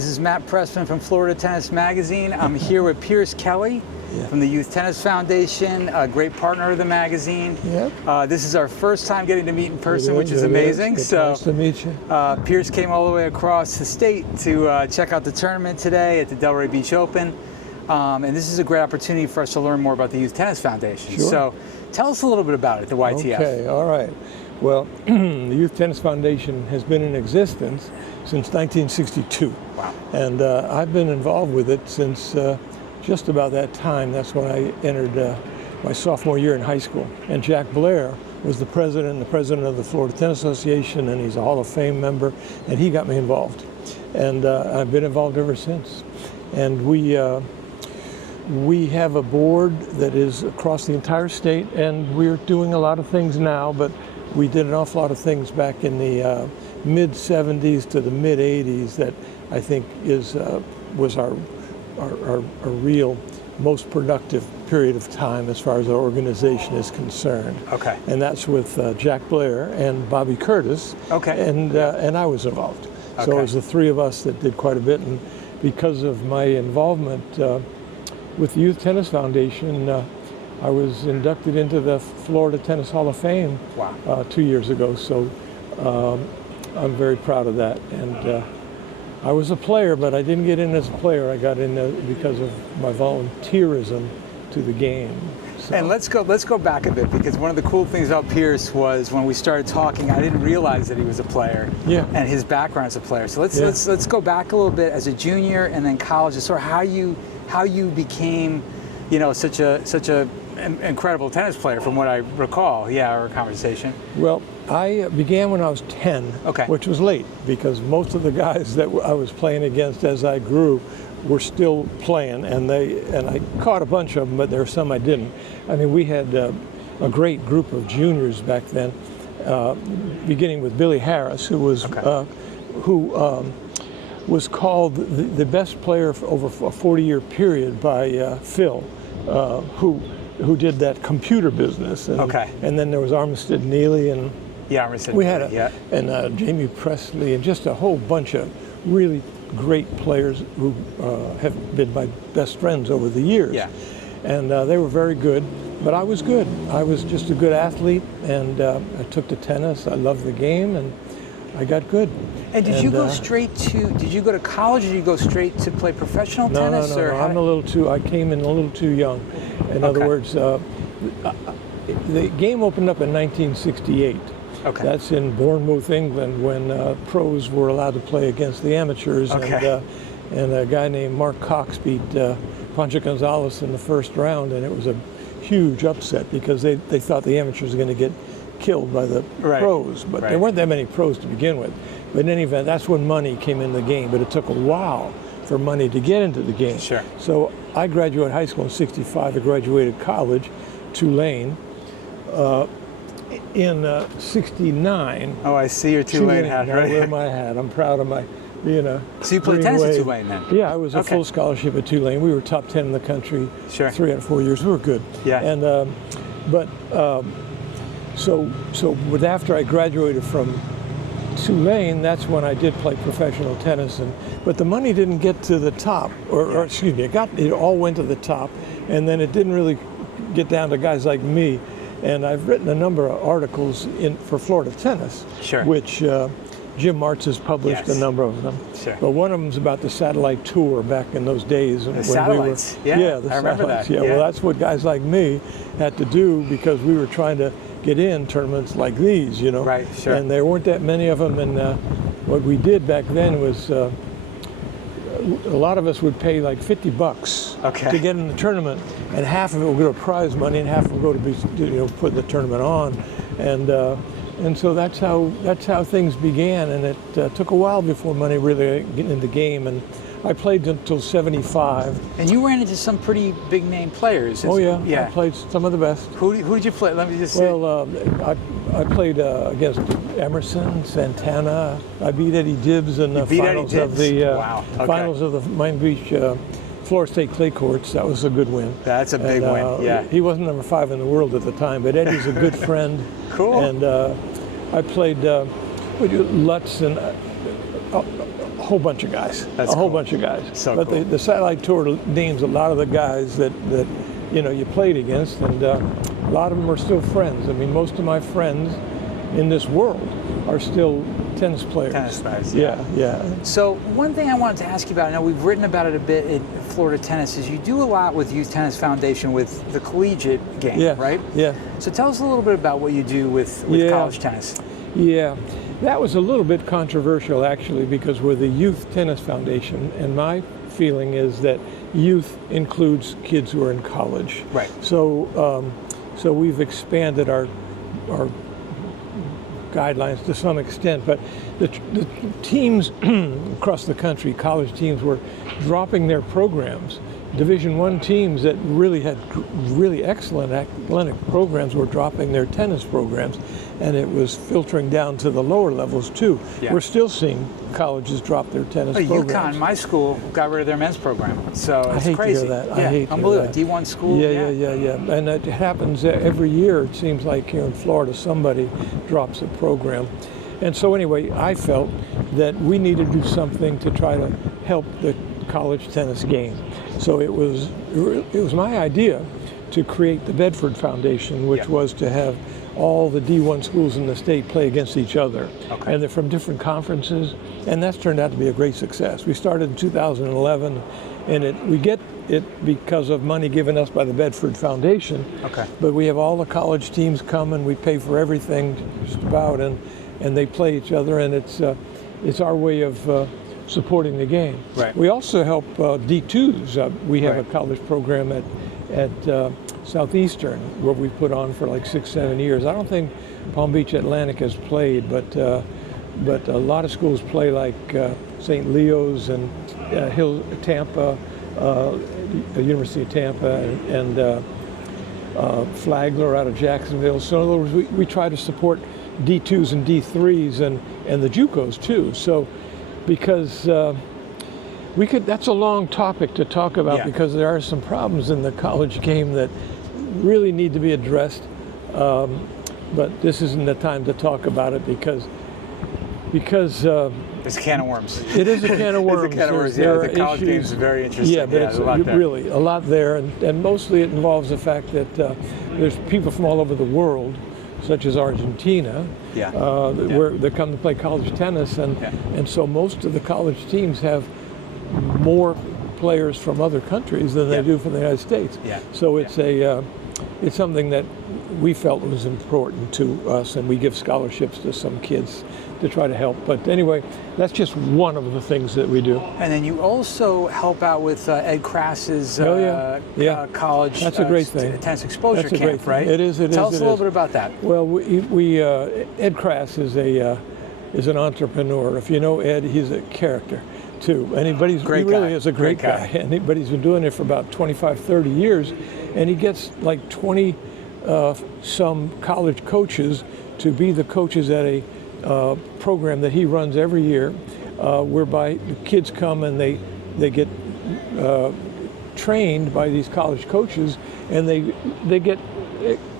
This is Matt Pressman from Florida Tennis Magazine. I'm here with Pierce Kelley from the Youth Tennis Foundation, a great partner of the magazine. Yep. This is our first time getting to meet in person, which is amazing. It's nice to meet you. Pierce came all the way across the state to check out the tournament today at the Delray Beach Open. And this is a great opportunity for us to learn more about the Youth Tennis Foundation. Sure. So tell us a little bit about it, the YTF. Okay, all right. Well, the Youth Tennis Foundation has been in existence since 1962. Wow. And I've been involved with it since just about that time. That's when I entered my sophomore year in high school. And Jack Blair was the president of the Florida Tennis Association, and he's a Hall of Fame member, and he got me involved. And I've been involved ever since. And we have a board that is across the entire state, and we're doing a lot of things now, but we did an awful lot of things back in the mid-'70s to the mid-'80s that I think was our real most productive period of time as far as our organization is concerned. Okay. And that's with Jack Blair and Bobby Curtis. Okay. And I was involved. Okay. So it was the three of us that did quite a bit. And because of my involvement with the Youth Tennis Foundation, I was inducted into the Florida Tennis Hall of Fame 2 years ago, so I'm very proud of that. And I was a player, but I didn't get in as a player. I got in because of my volunteerism to the game. So. And let's go back a bit, because one of the cool things about Pierce was when we started talking, I didn't realize that he was a player. Yeah. And his background as a player. So let's go back a little bit as a junior and then college, and sort of how you became, such a incredible tennis player, from what I recall. Yeah, our conversation. Well, I began when I was 10, which was late, because most of the guys that I was playing against as I grew were still playing, and I caught a bunch of them, but there were some I didn't. I mean, we had a great group of juniors back then, beginning with Billy Harris, who was was called the best player over a 40-year period by Phil, who did that computer business. And then there was Armistead Neely, and we had Jamie Presley, and just a whole bunch of really great players who have been my best friends over the years. Yeah. And they were very good, but I was good. I was just a good athlete, and I took to tennis. I loved the game, and I got good. And did you go straight to? Did you go to college, or did you go straight to play professional tennis? No. I came in a little too young. In other words, the game opened up in 1968. Okay. That's in Bournemouth, England, when pros were allowed to play against the amateurs. And a guy named Mark Cox beat Pancho Gonzalez in the first round, and it was a huge upset because they thought the amateurs were going to get killed by the pros, but there weren't that many pros to begin with. But in any event, that's when money came in the game, but it took a while for money to get into the game. Sure. So I graduated high school in '65. I graduated college, Tulane, in '69. Oh, I see your Tulane hat, right? I wear my hat. I'm proud of my, So you played tennis at Tulane then? Yeah, I was a full scholarship at Tulane. We were top 10 in the country 3 out of 4 years. We were good. Yeah. And so after I graduated from Tulane, that's when I did play professional tennis, but the money didn't get to the top, or excuse me, it all went to the top, and then it didn't really get down to guys like me. And I've written a number of articles for Florida Tennis, which Jim Martz has published a number of them. Sure. But one of them is about the satellite tour back in those days. The satellites. I remember that. Yeah, well, that's what guys like me had to do, because we were trying to get in tournaments like these, Right, sure. And there weren't that many of them, and what we did back then was a lot of us would pay like $50 to get in the tournament, and half of it would go to prize money, and half would go to be, put the tournament on, and so that's how things began, and it took a while before money really got in the game, and I played until '75. And you ran into some pretty big name players. I played some of the best. Who did you play? Let me just see. Well, I played against Emerson, Santana. I beat Eddie Dibbs in the finals of the Miami Beach Florida State clay courts. That was a good win. That's a big win. Yeah. He wasn't number 5 in the world at the time, but Eddie's a good friend. Cool. And I played Lutz and a whole bunch of guys. That's a whole cool. bunch of guys. So but cool. the satellite tour names a lot of the guys that you played against, and a lot of them are still friends. I mean, most of my friends in this world are still tennis players. Tennis players, yeah. So one thing I wanted to ask you about, I know we've written about it a bit in Florida Tennis, is you do a lot with Youth Tennis Foundation with the collegiate game, right? Yeah. So tell us a little bit about what you do with college tennis. Yeah, that was a little bit controversial actually, because we're the Youth Tennis Foundation, and my feeling is that youth includes kids who are in college. Right. So we've expanded our guidelines to some extent, but the teams across the country, college teams, were dropping their programs. Division I teams that really had really excellent athletic programs were dropping their tennis programs, and it was filtering down to the lower levels too. Yeah. We're still seeing colleges drop their tennis programs. UConn, my school, got rid of their men's program, so it's I hate crazy. to hear that. Yeah, I hate to hear unbelievable. that. D1 school. Yeah. And it happens every year. It seems like here in Florida, somebody drops a program. And so anyway, I felt that we needed to do something to try to help the college tennis game. So it was my idea to create the Bedford Foundation, which was to have all the D1 schools in the state play against each other. Okay. And they're from different conferences, and that's turned out to be a great success. We started in 2011, and we get it because of money given us by the Bedford Foundation. Okay. But we have all the college teams come, and we pay for everything just about, and they play each other, and it's our way of supporting the game. Right. We also help D2s. We have Right. a college program at Southeastern where we've put on for like 6-7 years. I don't think Palm Beach Atlantic has played, but a lot of schools play, like St. Leo's and Tampa, University of Tampa, and Flagler out of Jacksonville. So in other words, we try to support D2s and D3s and the JUCOs too. So because that's a long topic to talk about, because there are some problems in the college game that really need to be addressed. But this isn't the time to talk about it because it's a can of worms. It is a can of worms. It's a can of worms. The college game is very interesting. Yeah, but it's really a lot there, and mostly it involves the fact that there's people from all over the world, such as Argentina, where they come to play college tennis, and so most of the college teams have more players from other countries than they do from the United States. So it's something that we felt was important to us, and we give scholarships to some kids to try to help. But anyway, that's just one of the things that we do. And then you also help out with Ed Crass's college that's a great thing. Tennis exposure That's a camp, great thing. right? It is. Tell us a little bit about that. Well, we Ed Crass is an entrepreneur. If you know Ed, he's a character too. He really is a great guy. But he's been doing it for about 25, 30 years, and he gets like 20 some college coaches to be the coaches at a program that he runs every year, whereby the kids come and they get trained by these college coaches, and they get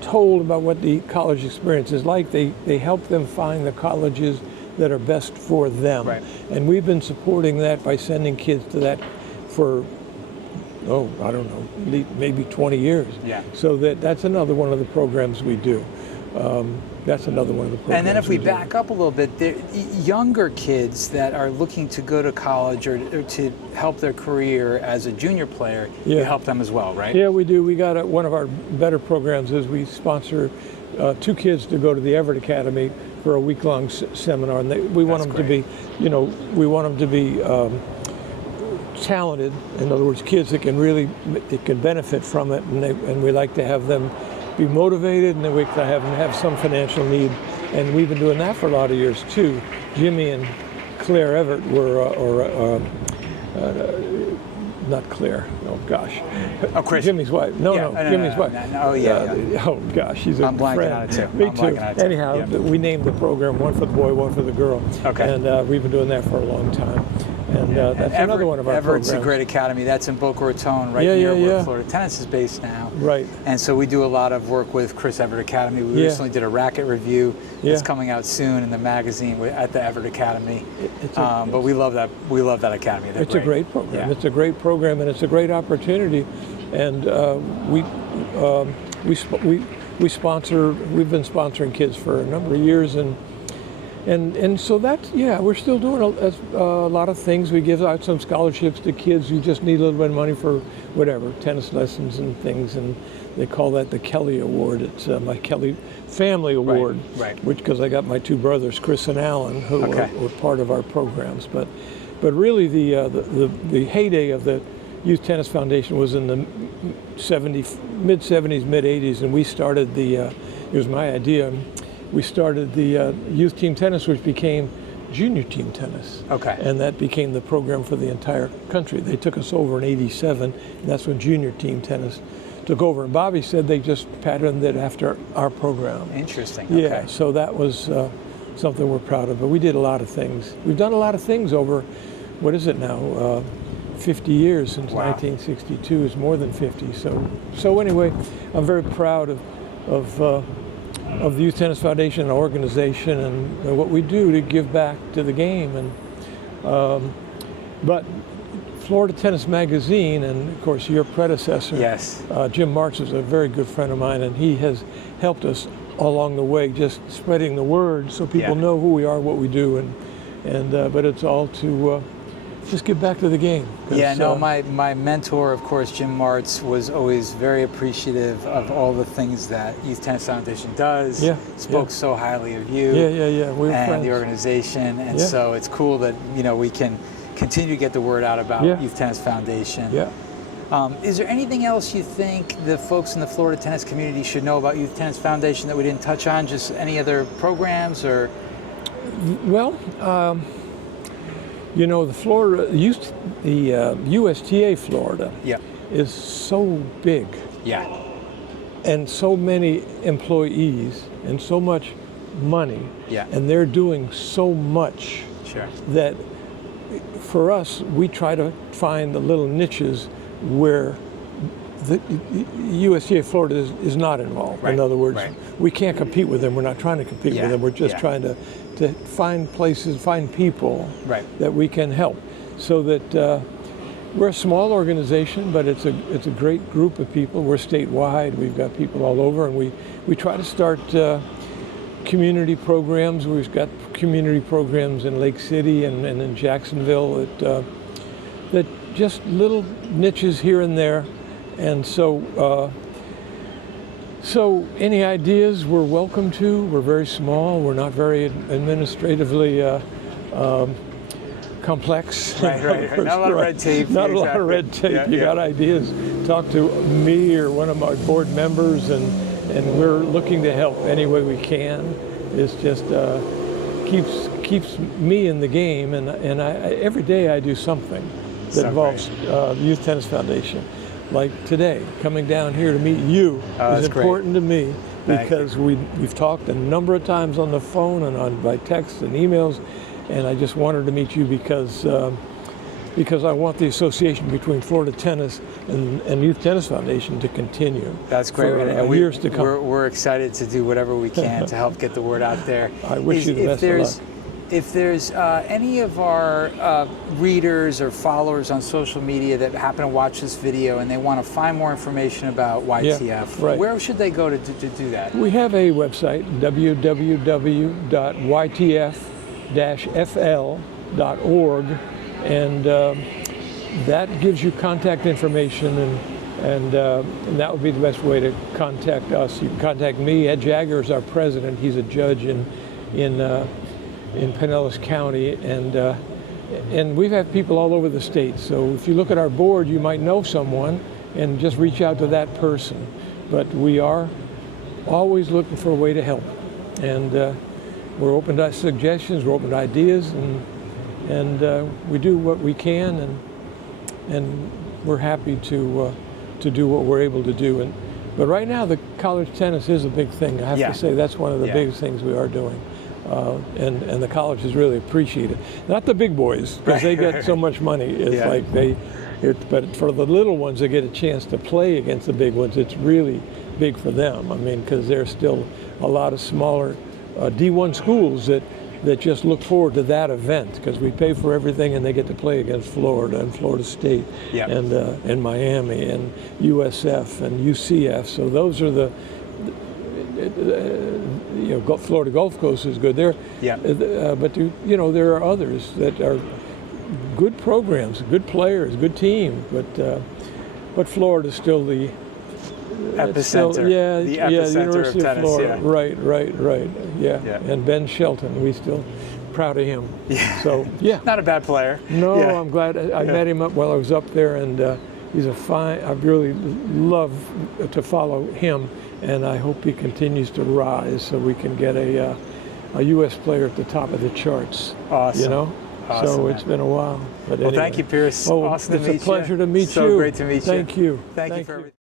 told about what the college experience is like. They help them find the colleges that are best for them. Right. And we've been supporting that by sending kids to that for, I don't know, maybe 20 years. Yeah. So that's another one of the programs we do. That's another one of the programs. And then if we back up a little bit, younger kids that are looking to go to college or to help their career as a junior player, you help them as well, right? Yeah, we do. We got one of our better programs is we sponsor 2 kids to go to the Everett Academy for a week-long seminar, and we want them to be, we want them to be talented. In other words, kids that can benefit from it, and we like to have them be motivated, and then we can have them have some financial need. And we've been doing that for a lot of years too. Jimmy and Claire Everett were, not Claire, oh gosh. Oh, Chris. Jimmy's wife. Jimmy's wife. Oh gosh, she's a I'm blanking friend. on it too. Me too. Anyhow, we named the program one for the boy, one for the girl. Okay. And we've been doing that for a long time. And that's another one of our Everett's programs. a great academy. That's in Boca Raton, right near where Florida Tennis is based now. Right. And so we do a lot of work with Chris Everett Academy. We recently did a racket review that's coming out soon in the magazine at the Everett Academy. But we love that. We love that academy. They're It's great. a great program. Yeah. It's a great program, and it's a great opportunity. And we sponsor. We've been sponsoring kids for a number of years, and so that's we're still doing a lot of things. We give out some scholarships to kids who just need a little bit of money for whatever, tennis lessons and things, and they call that the Kelley Award. It's my Kelley Family Award, Right. which because I got my two brothers, Chris and Alan, who were part of our programs. But really the heyday of the Youth Tennis Foundation was in the mid-70s, mid-80s, and we started it was my idea. We started the youth team tennis, which became junior team tennis. Okay. And that became the program for the entire country. They took us over in '87, and that's when junior team tennis took over. And Bobby said they just patterned it after our program. Interesting. Yeah, Okay. so that was something we're proud of. But we did a lot of things. We've done a lot of things over, what is it now? 50 years since 1962 is more than 50. So anyway, I'm very proud of the Youth Tennis Foundation, an organization, and what we do to give back to the game. And but Florida Tennis Magazine, and of course your predecessor, Jim Marks, is a very good friend of mine, and he has helped us along the way, just spreading the word so people know who we are, what we do, and but it's all to just give back to the game. Yeah, no, my mentor, of course, Jim Martz, was always very appreciative of all the things that Youth Tennis Foundation does. Spoke so highly of you. We're and friends. the organization, and so it's cool that we can continue to get the word out about Youth Tennis Foundation. Is there anything else you think the folks in the Florida tennis community should know about Youth Tennis Foundation that we didn't touch on? Just any other programs or? Well. The Florida the USTA Florida is so big, and so many employees and so much money, and they're doing so much that for us we try to find the little niches where the USTA Florida is not involved. In other words, we can't compete with them. We're not trying to compete with them. We're just trying to find places, find people that we can help. So that we're a small organization, but it's a great group of people. We're statewide. We've got people all over, and we try to start community programs. We've got community programs in Lake City and in Jacksonville that just little niches here and there. And so any ideas we're welcome to. We're very small. We're not very administratively complex. Right. Not a lot of red tape. Not a lot of red tape. You got ideas, talk to me or one of my board members, and we're looking to help any way we can. It's just keeps me in the game, and I every day I do something that involves the Youth Tennis Foundation. Like today, coming down here to meet you is important to me because we've talked a number of times on the phone and by text and emails, and I just wanted to meet you because I want the association between Florida Tennis and Youth Tennis Foundation to continue. That's great. For years to come. We're excited to do whatever we can to help get the word out there. I wish you the best of luck. If there's any of our readers or followers on social media that happen to watch this video and they want to find more information about YTF, where should they go to do that? We have a website, www.ytf-fl.org, and that gives you contact information, and that would be the best way to contact us. You can contact me. Ed Jagger is our president. He's a judge in Pinellas County, and we've had people all over the state. So if you look at our board, you might know someone, and just reach out to that person. But we are always looking for a way to help, and we're open to suggestions, we're open to ideas, and we do what we can, and we're happy to do what we're able to do. But right now, the college tennis is a big thing. I have to say that's one of the biggest things we are doing. and the colleges really appreciate it. Not the big boys, because they get so much money. It's like but for the little ones, they get a chance to play against the big ones. It's really big for them. I mean, because there's still a lot of smaller D1 schools that just look forward to that event, because we pay for everything and they get to play against Florida and Florida State and Miami and USF and UCF. So those are the Florida Gulf Coast is good there. But there are others that are good programs, good players, good team. But Florida's still the epicenter. The epicenter of tennis. Florida. Right. Yeah. And Ben Shelton, we still proud of him. So not a bad player. No, I'm glad I met him up while I was up there, and he's a fine. I really love to follow him, and I hope he continues to rise so we can get a U.S. player at the top of the charts. Awesome. Awesome, so it's been a while. But well, thank you, Pierce. Awesome to meet you. It's a pleasure to meet you. So great to meet you. Thank you. Thank you for everything.